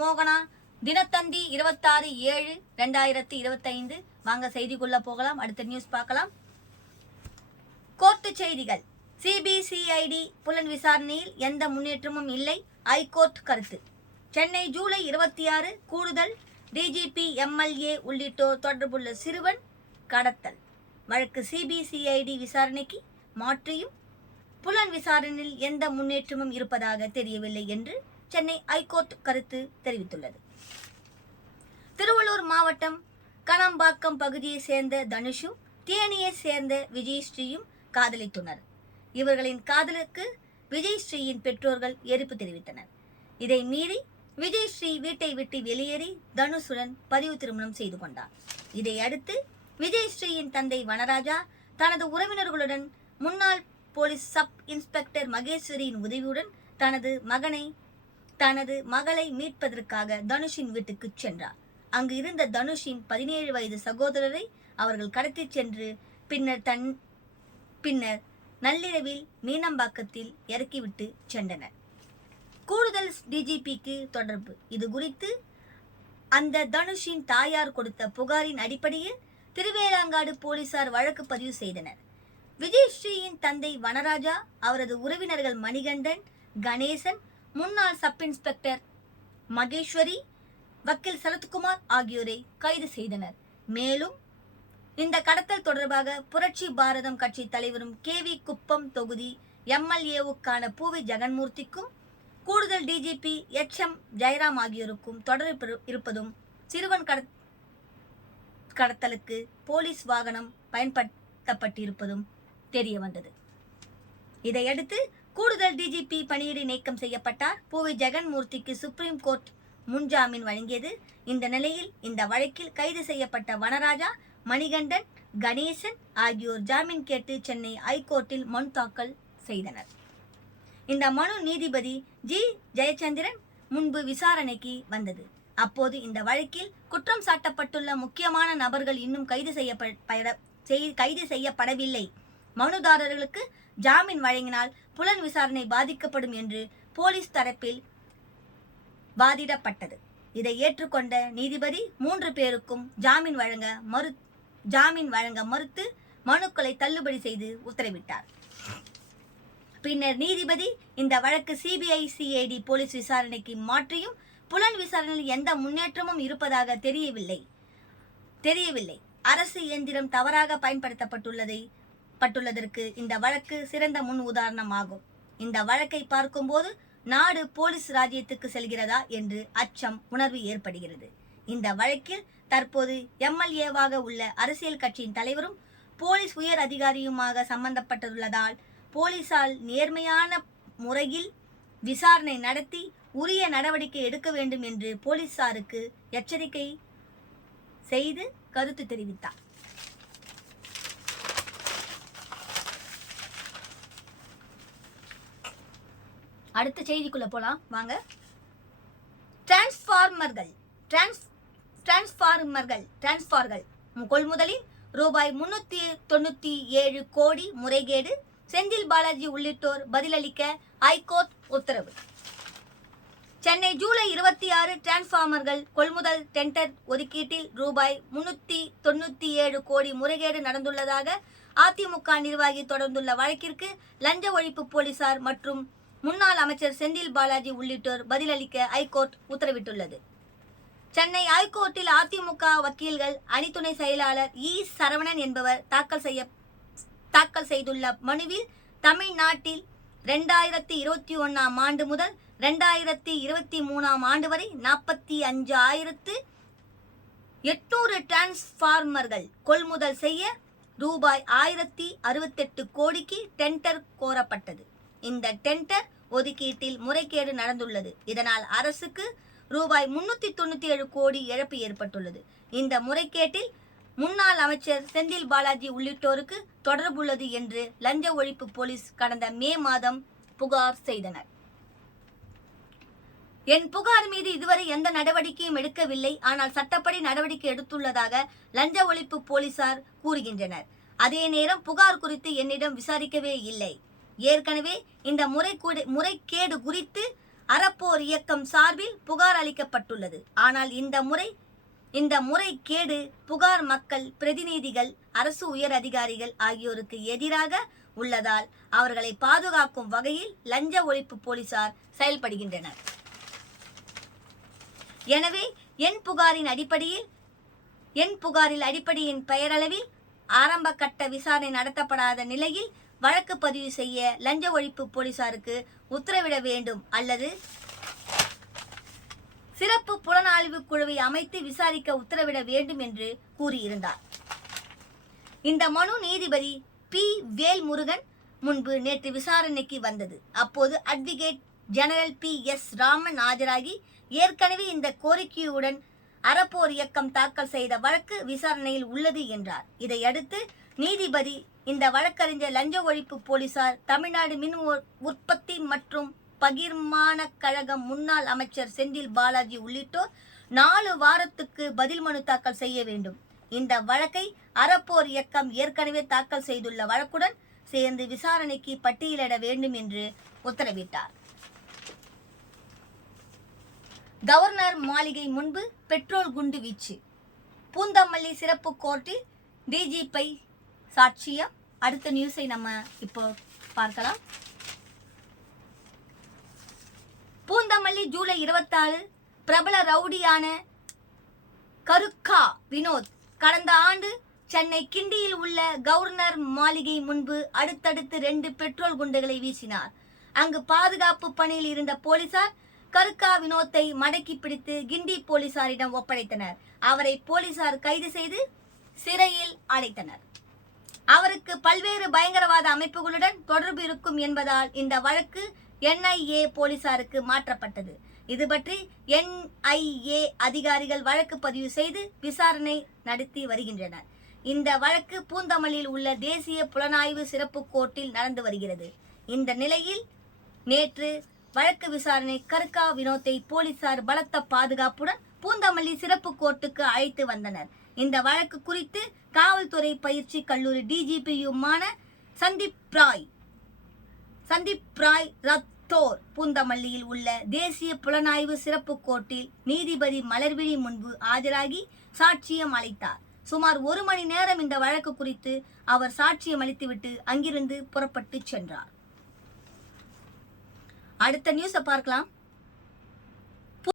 மோகனா, தினத்தந்தி 26/7/2025. வாங்க செய்திக்குள்ள போகலாம். அடுத்த நியூஸ் பார்க்கலாம். கோர்ட்டு செய்திகள். சிபிசிஐடி புலன் விசாரணையில் எந்த முன்னேற்றமும் இல்லை, ஐகோர்ட் கருத்து. சென்னை ஜூலை 26 கூடுதல் டிஜிபி, எம்எல்ஏ உள்ளிட்டோர் தொடர்புள்ள சிறுவன் கடத்தல் வழக்கு சிபிசிஐடி விசாரணைக்கு மாற்றியும் புலன் விசாரணையில் எந்த முன்னேற்றமும் இருப்பதாக தெரியவில்லை என்று சென்னை ஐகோர்ட் கருத்து தெரிவித்துள்ளது. திருவள்ளூர் மாவட்டம் கணம்பாக்கம் பகுதியை சேர்ந்த தனுஷும் தேனியை சேர்ந்த விஜயஸ்ரீயும் காதலித்துள்ளனர். இவர்களின் காதலுக்கு விஜயஸ்ரீயின் பெற்றோர்கள் எதிர்ப்பு தெரிவித்தனர். இதை மீறி விஜயஸ்ரீ வீட்டை விட்டு வெளியேறி தனுஷுடன் பதிவு திருமணம் செய்து கொண்டார். இதையடுத்து விஜயஸ்ரீயின் தந்தை வனராஜா தனது உறவினர்களுடன் முன்னாள் போலீஸ் சப் இன்ஸ்பெக்டர் மகேஸ்வரியின் உதவியுடன் தனது மகளை மீட்பதற்காக தனுஷின் வீட்டுக்கு சென்றார். அங்கு இருந்த தனுஷின் 17 வயது சகோதரரை அவர்கள் கடத்திச் சென்று பின்னர் நள்ளிரவில் மீனம்பாக்கத்தில் இறக்கிவிட்டு சென்றனர். கூடுதல் டிஜிபிக்கு தொடர்பு. இது குறித்து அந்த தனுஷின் தாயார் கொடுத்த புகாரின் அடிப்படையில் திருவேலாங்காடு போலீசார் வழக்கு பதிவு செய்தனர். விஜயஸ்ரீயின் தந்தை வனராஜா, அவரது உறவினர்கள் மணிகண்டன், கணேசன், முன்னாள் சப் இன்ஸ்பெக்டர் மகேஸ்வரி, வக்கீல் சரத்குமார் ஆகியோரை கைது செய்தனர். மேலும் இந்த கடத்தல் தொடர்பாக புரட்சி பாரதம் கட்சி தலைவரும் கேவி குப்பம் தொகுதி எம்எல்ஏவுக்கான பூவி ஜெகன்மூர்த்திக்கும் கூடுதல் டிஜிபி HM ஜெயராம் ஆகியோருக்கும் தொடர்பு இருப்பதும் சிறுவன் கடத்தலுக்கு போலீஸ் வாகனம் பயன்படுத்தப்பட்டிருப்பதும் தெரிய வந்தது. இதையடுத்து கூடுதல் டிஜிபி பணியிடை நீக்கம் செய்யப்பட்டார். பூவி ஜெகன்மூர்த்திக்கு சுப்ரீம் கோர்ட் முன்ஜாமீன் வழங்கியது. இந்த நிலையில் இந்த வழக்கில் கைது செய்யப்பட்ட வனராஜா, மணிகண்டன், கணேசன் ஆகியோர் ஜாமீன் கேட்டு சென்னை ஐகோர்ட்டில் மனு தாக்கல் செய்தனர். இந்த மனு நீதிபதி ஜி. ஜெயச்சந்திரன் முன்பு விசாரணைக்கு வந்தது. அப்போது இந்த வழக்கில் குற்றம் சாட்டப்பட்டுள்ள முக்கியமான நபர்கள் இன்னும் கைது செய்யப்படவில்லை. மனுதாரர்களுக்கு ஜாமீன் வழங்கினால் புலன் விசாரணை பாதிக்கப்படும் என்று போலீஸ் தரப்பில் வாதிடப்பட்டது. இதை ஏற்றுக்கொண்ட நீதிபதி 3 பேருக்கும் ஜாமீன் வழங்க மறுத்து மனுக்களை தள்ளுபடி செய்து உத்தரவிட்டார். பின்னர் நீதிபதி இந்த வழக்கு சிபிசிஐடி போலீஸ் விசாரணைக்கு மாற்றியும் புலன் விசாரணையில் எந்த முன்னேற்றமும் இருப்பதாக தெரியவில்லை. அரசு இயந்திரம் தவறாக பயன்படுத்தப்பட்டுள்ளதற்கு இந்த வழக்கு சிறந்த முன் உதாரணமாகும். இந்த வழக்கை பார்க்கும்போது நாடு போலீஸ் ராஜ்யத்துக்கு செல்கிறதா என்று உணர்வு ஏற்படுகிறது. இந்த வழக்கில் தற்போது எம்எல்ஏவாக உள்ள அரசியல் கட்சியின் தலைவரும் போலீஸ் உயர் அதிகாரியுமாக சம்பந்தப்பட்டுள்ளதால் போலீசால் நேர்மையான முறையில் விசாரணை நடத்தி உரிய நடவடிக்கை எடுக்க வேண்டும் என்று போலீசாருக்கு எச்சரிக்கை செய்து கருத்து தெரிவித்தார். அடுத்த செய்திக்குள்ள போலாம் வாங்க. டிரான்ஸ்பார்மர்கள் கொள்முதலில் ரூபாய் 397 கோடி முறைகேடு, செந்தில் பாலாஜி உள்ளிட்டோர் பதிலளிக்க ஐகோர்ட் உத்தரவு. சென்னை ஜூலை 26 டிரான்ஸ்பார்மர்கள் கொள்முதல் டெண்டர் ஒதுக்கீட்டில் ரூபாய் 397 கோடி முறைகேடு நடந்துள்ளதாக அதிமுக நிர்வாகி தொடர்ந்துள்ள வழக்கிற்கு லஞ்ச ஒழிப்பு போலீசார் மற்றும் முன்னாள் அமைச்சர் செந்தில் பாலாஜி உள்ளிட்டோர் பதிலளிக்க ஐகோர்ட் உத்தரவிட்டுள்ளது. சென்னை ஐகோர்ட்டில் அதிமுக வக்கீல்கள் அணி துணை செயலாளர் சரவணன் என்பவர் தாக்கல் செய்துள்ள மனுவில் தமிழ்நாட்டில் 2021 ஆண்டு முதல் 2023 ஆண்டு வரை 45,800 டிரான்ஸ்பார்மர்கள் கொள்முதல் செய்ய ரூபாய் 1068 கோடிக்கு டெண்டர் கோரப்பட்டது. இந்த டெண்டர் ஒதுக்கீட்டில் முறைகேடு நடந்துள்ளது. இதனால் அரசுக்கு ரூபாய் 397 கோடி இழப்பு ஏற்பட்டுள்ளது. இந்த முறைகேட்டில் முன்னாள் அமைச்சர் செந்தில் பாலாஜி உள்ளிட்டோருக்கு தொடர்புள்ளது என்று லஞ்ச ஒழிப்பு போலீஸ் கடந்த மே மாதம் புகார் செய்தனர். என் புகார் மீது இதுவரை எந்த நடவடிக்கையும் எடுக்கவில்லை, ஆனால் சட்டப்படி நடவடிக்கை எடுத்துள்ளதாக லஞ்ச ஒழிப்பு போலீசார் கூறுகின்றனர். அதே நேரம் புகார் குறித்து என்னிடம் விசாரிக்கவே இல்லை. ஏற்கனவே இந்த முறைகேடு குறித்து அறப்போர் இயக்கம் சார்பில் புகார் அளிக்கப்பட்டுள்ளது. ஆனால் இந்த முறைகேடு புகார் மக்கள் பிரதிநிதிகள், அரசு உயர் அதிகாரிகள் ஆகியோருக்கு எதிராக உள்ளதால் அவர்களை பாதுகாக்கும் வகையில் லஞ்ச ஒழிப்பு போலீசார் செயல்படுகின்றனர். எனவே என் புகாரில் அடிப்படையின் பெயரளவில் ஆரம்ப கட்ட விசாரணை நடத்தப்படாத நிலையில் வழக்கு பதிவு செய்ய லஞ்ச ஒழிப்பு போலீசாருக்கு உத்தரவிட வேண்டும் அல்லது சிறப்பு புலனாய்வு குழுவை அமைத்து விசாரிக்க உத்தரவிட வேண்டும் என்று கூறியிருந்தார். இந்த மனு நீதிபதி பி. வேல்முருகன் முன்பு நேற்று விசாரணைக்கு வந்தது. அப்போது advocate general P. S. Raman ஆஜராகி ஏற்கனவே இந்த கோரிக்கையுடன் அறப்போர் இயக்கம் தாக்கல் செய்த வழக்கு விசாரணையில் உள்ளது என்றார். இதையடுத்து நீதிபதி இந்த வழக்கறிஞர் லஞ்ச ஒழிப்பு போலீசார் தமிழ்நாடு மின் உற்பத்தி மற்றும் பகிர்மான கழகம் முன்னாள் அமைச்சர் செந்தில் பாலாஜி உள்ளிட்டோர் 4 வாரத்துக்கு பதில் மனு தாக்கல் செய்ய வேண்டும். இந்த வழக்கை அறப்போர் இயக்கம் ஏற்கனவே தாக்கல் செய்துள்ள வழக்குடன் சேர்ந்து விசாரணைக்கு பட்டியலிட வேண்டும் என்று உத்தரவிட்டார். கவர்னர் மாளிகை முன்பு பெட்ரோல் குண்டு வீச்சு. பூந்தமல்லி சிறப்பு கோர்ட்டில் டிஜிபி சாட்சியம். அடுத்த நியூஸை நம்ம இப்போ பார்க்கலாம். பூந்தமல்லி ஜூலை 26 பிரபல ரவுடியான கருக்கா வினோத் கடந்த ஆண்டு சென்னை கிண்டியில் உள்ள கவர்னர் மாளிகை முன்பு அடுத்தடுத்து 2 பெட்ரோல் குண்டுகளை வீசினார். அங்கு பாதுகாப்பு பணியில் இருந்த போலீசார் கருக்கா வினோத்தை மடக்கி பிடித்து கிண்டி போலீசாரிடம் ஒப்படைத்தனர். அவரை போலீசார் கைது செய்து சிறையில் அடைத்தனர். அவருக்கு பல்வேறு பயங்கரவாத அமைப்புகளுடன் தொடர்பு இருக்கும் என்பதால் இந்த வழக்கு NIA போலீசாருக்கு மாற்றப்பட்டது. இது பற்றி NIA அதிகாரிகள் வழக்கு பதிவு செய்து விசாரணை நடத்தி வருகின்றனர். இந்த வழக்கு பூந்தமல்லியில் உள்ள தேசிய புலனாய்வு சிறப்பு கோர்ட்டில் நடந்து வருகிறது. இந்த நிலையில் நேற்று வழக்கு விசாரணை கருக்கா வினோத்தை போலீசார் பலத்த பாதுகாப்புடன் பூந்தமல்லி சிறப்பு கோர்ட்டுக்கு அழைத்து வந்தனர். இந்த வழக்கு குறித்து காவல்துறை பயிற்சி கல்லூரி டிஜிபியுமான சந்தீப் ராய் ரத்தோர் பூந்தமல்லியில் உள்ள தேசிய புலனாய்வு சிறப்பு கோர்ட்டில் நீதிபதி மலர்விழி முன்பு ஆஜராகி சாட்சியம் அளித்தார். சுமார் 1 மணி நேரம் இந்த வழக்கு குறித்து அவர் சாட்சியம் அளித்துவிட்டு அங்கிருந்து புறப்பட்டு சென்றார். அடுத்த நியூஸை பார்க்கலாம்.